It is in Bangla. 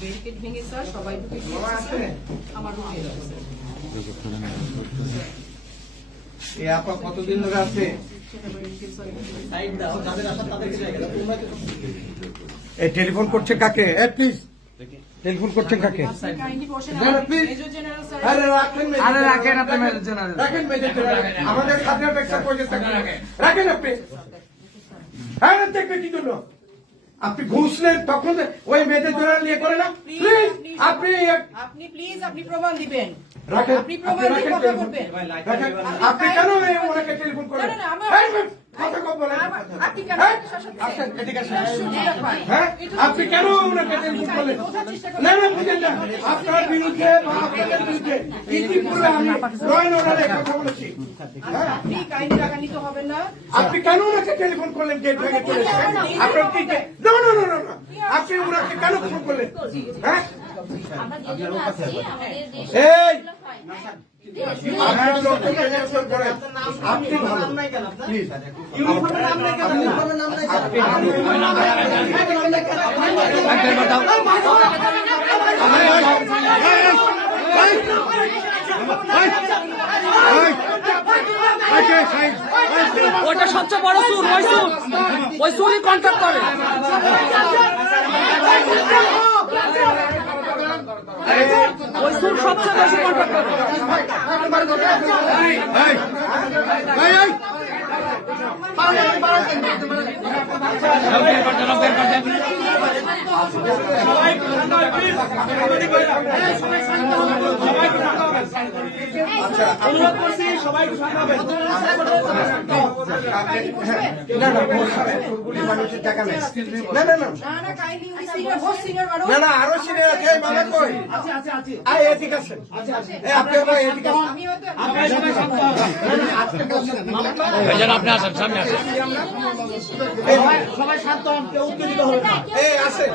ব্যারিকেড ভেঙে স্যার সবাই ঢুকে গিয়েছে আমার রুমে এ আপা কতদিন ধরে আছে? এই টেলিফোন করছে কাকে? এ প্লিজ টেলিফোন করছেন কাকে? আরে রাখেন আপনি মেজর জেনারেল। রাখেন মেজর জেনারেল আমাদের করে রাখেন আপনি। হ্যাঁ দেখবে কি জন্য? আপনি ঘুষ নেন তখন ওই মেয়েদের জন্য নিয়ে করে না? প্লিজ আপনি আপনি প্লিজ আপনি প্রমাণ দিবেন। রাখেন আপনি প্রমাণ দিয়ে কথা বলবেন। আপনি কেন ওনাকে টেলিফোন করেন? আপনি কেন আপনি ওনাকে টেলিফোন করলেন? না না বুঝেন না। আপনার বিরুদ্ধে বা আপনাদের বিরুদ্ধে ইতিপূর্বে আমি রয়ন কথা বলেছি? হ্যাঁ? আপনি কেন ওনাকে টেলিফোন করলেন? গেট ভেঙে চলে? আপনার কি না না না না আপনি ওনাকে কেন ফোন করলেন? হ্যাঁ? আমরা যেজন্য হয় ওটা সবচেয়ে বড় সুর ওই সুর ওই সুরই কন্ট্যাক্ট করে ওই সুর সবচেয়ে বেশি কন্ট্যাক্ট করে সবাই সবাই অনুরোধ করছি সবাই না না না না না। না না সিনিয়র সিনিয়র না না আরও সিনে আছে কই? আয় এদিকে আসেন। এই আপনি ভাই এদিকে আসেন। আমি হয়তো এই আসেন।